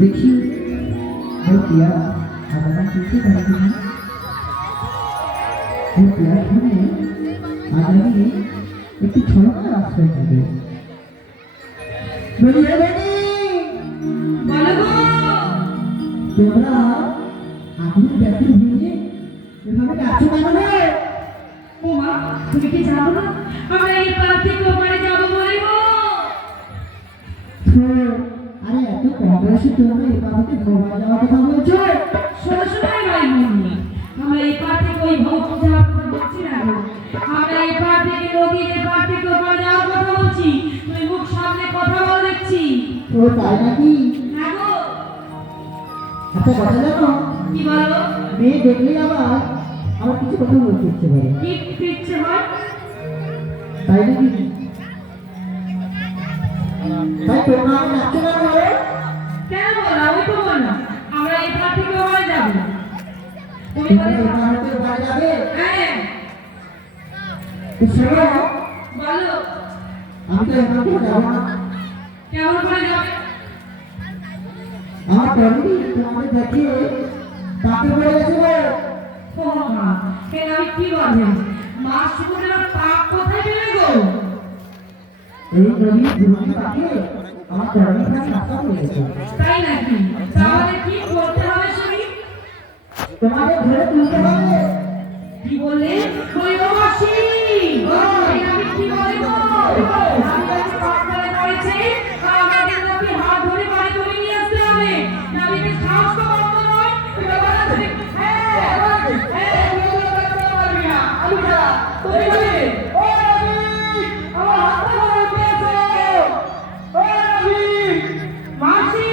দেখি আমার চলতে পারবে না আগামী একটি ছলনার আশ্রয় নেবে। তোমরা আগুন ব্যাকুল হয়ে এভাবে ডাকছো কেন? ওমা, তুমি কি জানো না আমরা এই পাড়া থেকে ওপারে যাবো বলে গো? আরে এত কম বয়সে তোমরা এই পাড়া থেকে ভোপাল যাওয়ার কথা বলছো? শোনো শোনো ভাই মনি, আমরা এই পাড়া থেকে ওই ভোপাল যাওয়ার কথা বলছি না গো। আমরা এই পাড়া থেকে নদীর এই পাড়া থেকে ওপারে যাওয়ার কথা বলছি। তুই মুখ সামনে কথা বল দেখছি। ও তাই নাকি? হ্যাঁ গো। আচ্ছা কথা জানো? কি বলো? মেয়ে দেখলেই আমার কিছু কথা বলতে ইচ্ছে করে। কি ইচ্ছে হয়? তাই নাকি? তাই তোমরা আমি নাচতে পারবো? কেন বললাম? ওই তো বললাম আমরা এই পাড়া থেকে ওপারে যাবো। তুমি এই পাড়া থেকে ওপারে যাবে? হ্যাঁ। শোনো, বলো। আমি তো এখান থেকে যাবো না। কেমন করে যাবে? আমার বন্ধু তোমাকে দেখে তাকে বলে গেছে গো। ও মা, কেন আমি কি বলবো? মা শুকুরের পাপ কোথায় পেলে গো? এই নদীর জীবন তাকে আমার বন্ধুরা শাসন করেছে। তাই নাকি? তাহলে কি করতে হবে শুনি? তোমাদের ধরে তুলতে হবে। কি বললে? কৈববাসী! আমি কি বলবো? আমি পাপ করে করেছি, আমাদের নাকি হাত ধরে বাড়ি তুলে নিয়ে আসতে হবে। নাবিকে সাহস তো বন্ধ নয়। আমি খারাপ। তুমি বলে, ও নবী, আমার হাতটা ধরে পেয়েছে। ও নবী, মাসি!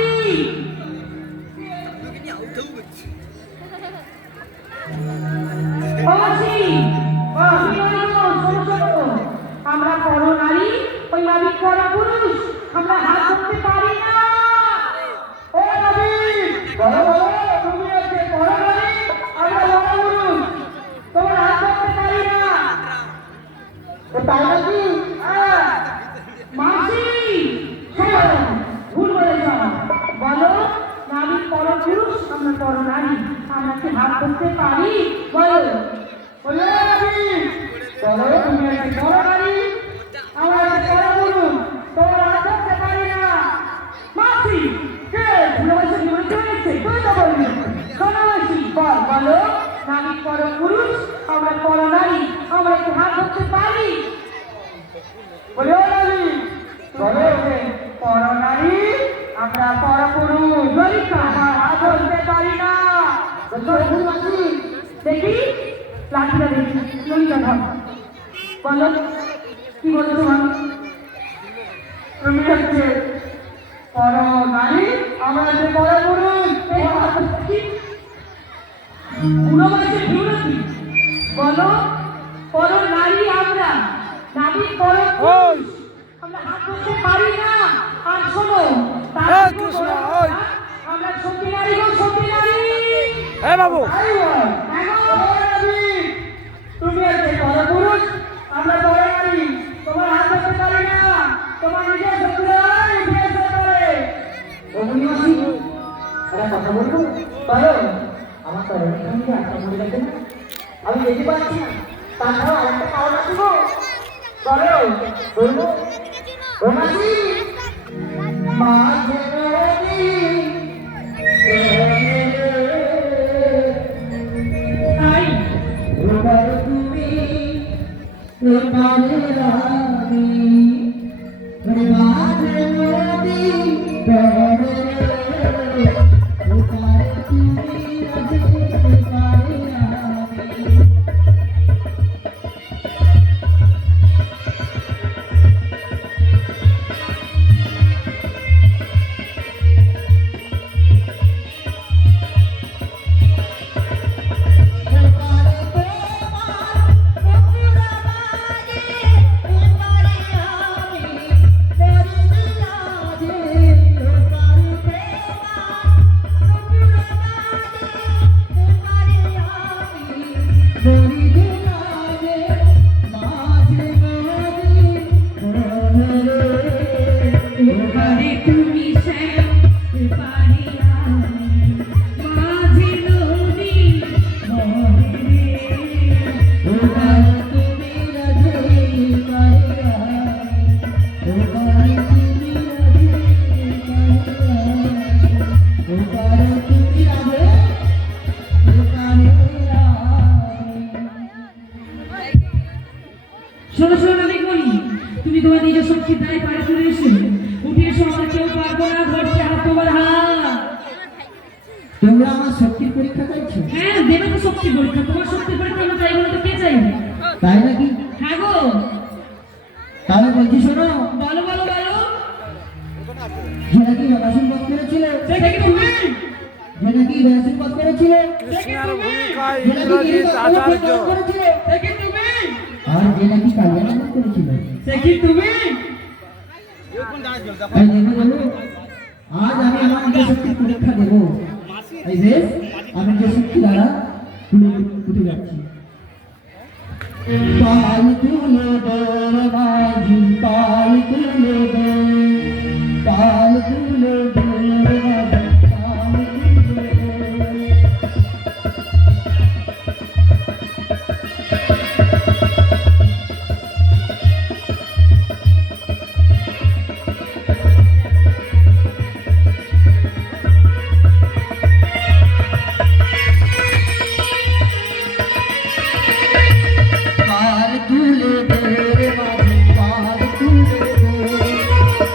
আমরা পর নারী, ওই নাবিক পর পুরুষ, আমরা হাত ধরতে পারি না। ও নাবিক, তুমি হচ্ছে পর নারী, আমরা পর পুরুষ, তোমার হাত ধরতে পারি না। ও তাই নাকি? মাসি, ভুল বলেছ। বলো, নাবিক পর পুরুষ, আমরা পর নারী, আমরা কি হাত ধরতে পারি? বলো। বলে নাবিক, বলো তুমি একটা বড় নারী, আমার একটা বড় পুরুষ, তোমার হাত ধরতে পারি না। মাসি, কে ভালোবাসা জীবনে চলেছে? তুই তো বলবি। মাসি, বলো, নাবিক পর পুরুষ, আমরা পর নারী, আমরা কি হাত ধরতে পারি? বলে ও নাবিক, বলো যে পর নারী, আমরা পর পুরুষ, আমার হাত ধরতে পারি না। দেখি লাঠিটা দেখি, ললিতা ধর। বলো, কি বলছো তোমার? তুমি হচ্ছে পর নারী, আমরা যে পর পুরুষ। বুড়ো বয়সে বিউরতি। বলো, পর নারী আমরা, নাবিক পর পুরুষ, আমরা হাত ধরতে পারি না। আর শোনো, হ্যাঁ, কৃষ্ণ, ওই। আমরা সত্যি নারী গো, সত্যি নারী। হ্যাঁ বাবু, তুমি আজকে পরপুরুষ, আমরা বড় নারী, তোমার হাত ধরতে পারি না, তোমার নিজের শত্রুরাই উঠে আসতে পারে। অমনি মাসি, একটা কথা বলবো? বলো। আমার তো এখান থেকে একটা মনে গেছে না, আমি দেখতে পাচ্ছি না, তাছাড়াও আরেকটা কারণ আছে গো। বলো, বলবো? ও মাসি, মাঝে নদী, তাই এবার তুমি এবারে রানী, মাঝে নদী এবারে তুমি এবারে রানী। এবারে তুমি শ্যাম, এবারে আমি, মাঝে নদী মরে রে। শোনো শোনো দেখবনি, তুমি তোমার নিজের শক্তির দ্বারে পারে চলে এসো, উঠে এসো, আমরা কেউ পারবো না ধরতে হাত তোমার হাত। তোমরা আমার শক্তির পরীক্ষা করছো? হ্যাঁ, দেবে তো শক্তি পরীক্ষা, তোমার শক্তি পরীক্ষা আমরা চাইবো না তো কে চাইবে? তাই নাকি? হ্যাঁ গো, তাহলে বলছি শোনো, বলো বলো বলো। যে নাকি বাসন পথ করেছিল, সে কি তুমি? যে নাকি বাসন পথ করেছিল, কৃষ্ণের ভূমিকায় যে নাকি ইন্দ্রজিৎ আচার্য। করেছিল, সে কি তুমি? আর যে নাকি কালিয়ান করেছিল। সে কি তুমি? তাই দেখো বলো, আজ আমি আমার নিজের শক্তির পরীক্ষা দেবো। এই বেশ, আমি যে শক্তি দ্বারা উঠে যাচ্ছি। পাল তুলে দে মাঝি, পাল তুলে দে, পাল তুলে দে মাঝি, পাল তুলে দে। पाल तुले दे रे माधी, पाल तुले दे,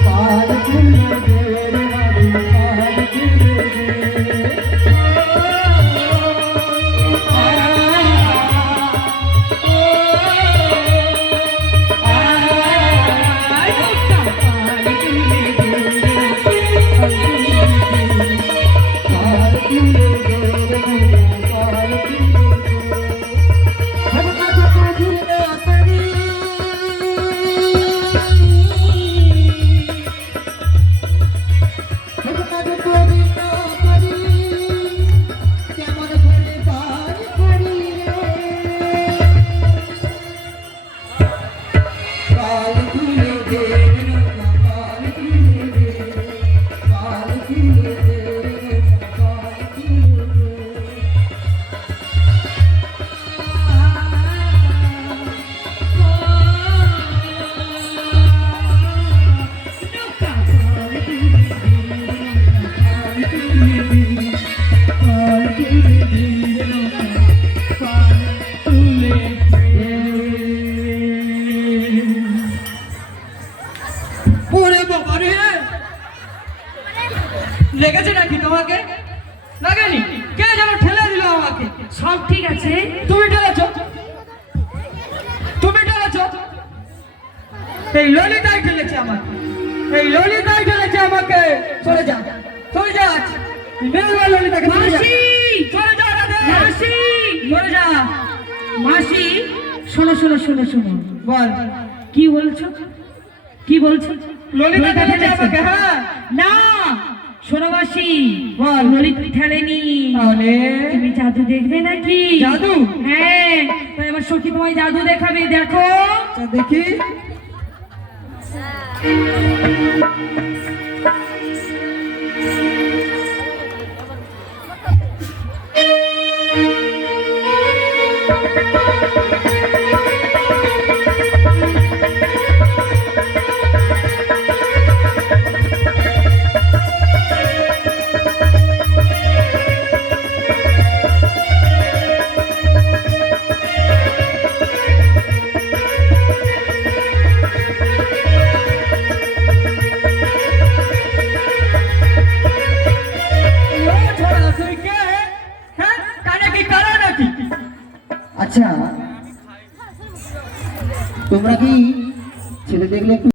पाल तुले दे रे माधी, पाल तुले दे। पाल तुले दे रे माधी, पाल तुले दे। ওরে বাবা রে, লেগেছে নাকি তোমাকে? লাগেনি? কে যেন ঠেলে দিল আমাকে। সব ঠিক আছে, তুমি ঠেলেছ, তুমি ঠেলেছ। এই ললিতাই ঠেলেছে আমাকে, এই ললিতাই ঠেলেছে আমাকে। চলে যা, চলে যা, মেরে ললিতাকে। মাসি চলে যা, মাসি চলে যা। মাসি শোনো শোনো শোনো শোনো, বল কি বলছো? কি বলছো? ললিতা ললিতা ঠেলেছে ঠেলেছে? আমাকে, হ্যাঁ। না সোনাবাসী, বল। ললিতা ঠেলেনি। তাহলে তুমি জাদু দেখবে নাকি? জাদু? হ্যাঁ, তো এবার সখী তোমায় জাদু দেখাবে, দেখো। আচ্ছা, দেখি। আচ্ছা তোমরা কি ছেলে দেখলে একটু